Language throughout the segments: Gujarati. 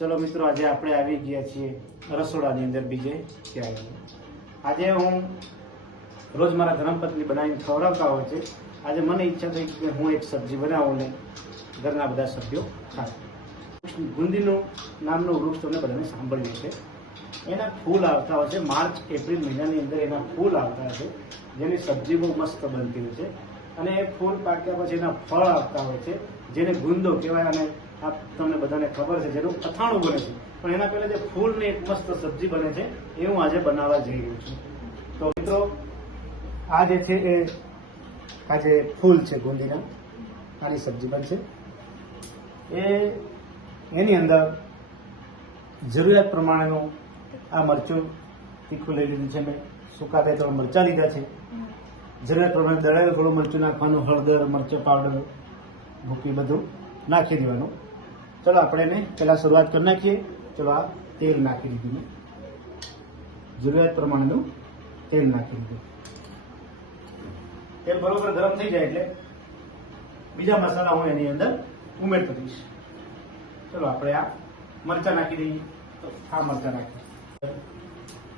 ચલો મિત્રો, આજે આપણે આવી ગયા છીએ રસોડાની અંદર બીજે ક્યાંય. આજે હું રોજ મારા ધર્મપત્ની બનાવીને ખવડાવતા હોય છે. આજે મને ઈચ્છા થઈ કે હું એક સબ્જી બનાવું ને ઘરના બધા સભ્યો ખાય. ગુંદીનું નામનું વૃક્ષ તમને બધાને સાંભળ્યું છે. એના ફૂલ આવતા હોય છે માર્ચ એપ્રિલ મહિનાની અંદર. એના ફૂલ આવતા હોય છે જેની સબ્જી બહુ મસ્ત બનતી હોય છે. અને એ ફૂલ પાક્યા પછી એના ફળ આવતા હોય છે જેને ગુંદો કહેવાય. અને આ તમને બધાને ખબર છે જેનું અથાણું બને છે. પણ એના પહેલા જે ફૂલની એક મસ્ત સબ્જી બને છે એ હું આજે બનાવવા જઈ રહ્યો છું. તો મિત્રો, આ જે છે એ આ જે ફૂલ છે ગુંદીના, આની સબ્જી બનશે. એની અંદર જરૂરિયાત પ્રમાણેનું આ મરચું તીખું લઈ લીધું છે મેં. સૂકા થાય તો મરચાં લીધા છે. જરૂરિયાત પ્રમાણે દળાયેલું થોડું મરચું નાખવાનું, હળદર, મરચાં પાવડર, ભૂકી બધું નાખી દેવાનું. ચલો આપણે એને પહેલાં શરૂઆત કરી નાખીએ. ચલો, આ તેલ નાખી દીધું મેં. જરૂરિયાત પ્રમાણેનું તેલ નાખી દીધું. તેલ બરોબર ગરમ થઈ જાય એટલે બીજા મસાલા હું એની અંદર ઉમેરતો દઈશ. ચલો આપણે આ મરચાં નાખી દઈએ. તો આ મરચાં નાખી,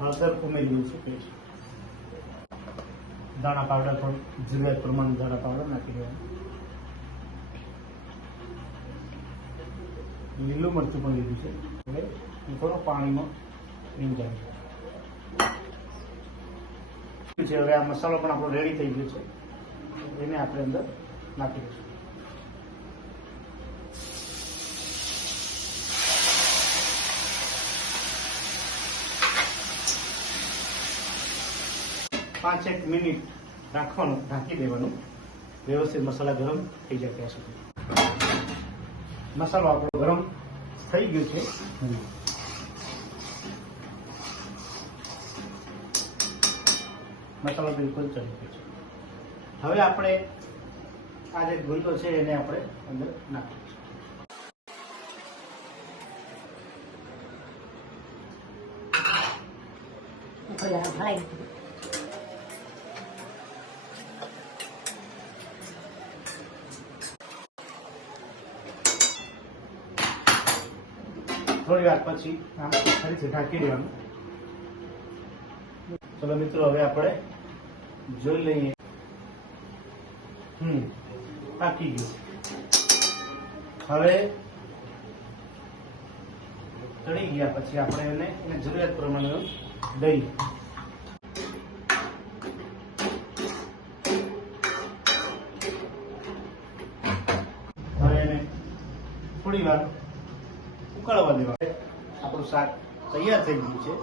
હળદર ઉમેરી દઉં છું પેસ્ટ, દાણા પાવડર પણ જરૂરિયાત પ્રમાણે દાણા પાવડર નાખી દેવાનું. લીલું મરચું પણ લીધું છે. હવે થોડો પાણીમાં પીવું જાય છે. હવે આ મસાલો પણ આપણો રેડી થઈ ગયો છે. એને આપણે અંદર નાખી દઈશું. પાંચેક મિનિટ રાખવાનું, ઢાંકી દેવાનું, વ્યવસ્થિત મસાલા ગરમ થઈ જાય ત્યાં સુધી. મસાલો આપણો ગરમ થઈ ગયો છે. મસાલો બિલકુલ ચડી ગયો છે. હવે આપણે આ જે ગુંદો છે એને આપણે અંદર નાખીશું. થોડી વાર પછી આમ ફરીથી ઢાંકી દેવાનું. ચલો મિત્રો, હવે આપણે જોઈ લઈએ. પાકી ગયું. હવે ચડી ગયા પછી આપણે એને જરૂરિયાત પ્રમાણે દહીં, હવે એને થોડી વાર ઉકળવા દેવા. આપણું શાક તૈયાર થઈ ગયું છે.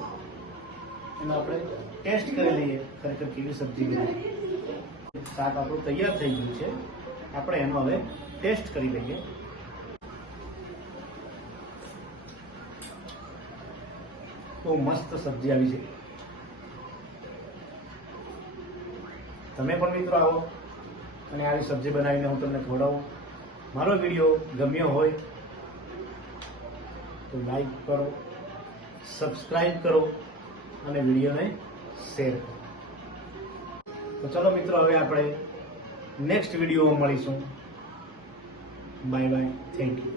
એનો આપણે ટેસ્ટ કરી લઈએ ખરેખર કેવી સબ્જી બની. શાક આપણું તૈયાર થઈ ગયું છે. આપણે એનો હવે ટેસ્ટ કરી લઈએ. બહુ મસ્ત સબ્જી આવી છે. તમે પણ મિત્રો આવો અને આવી સબ્જી બનાવીને હું તમને ખવડાવું. મારો વિડીયો ગમ્યો હોય તો લાઈક કરો, સબસ્ક્રાઈબ કરો અને વિડીયોને શેર કરો. તો ચલો મિત્રો, હવે આપણે નેક્સ્ટ વિડીયોમાં મળીશું. Bye bye, thank you.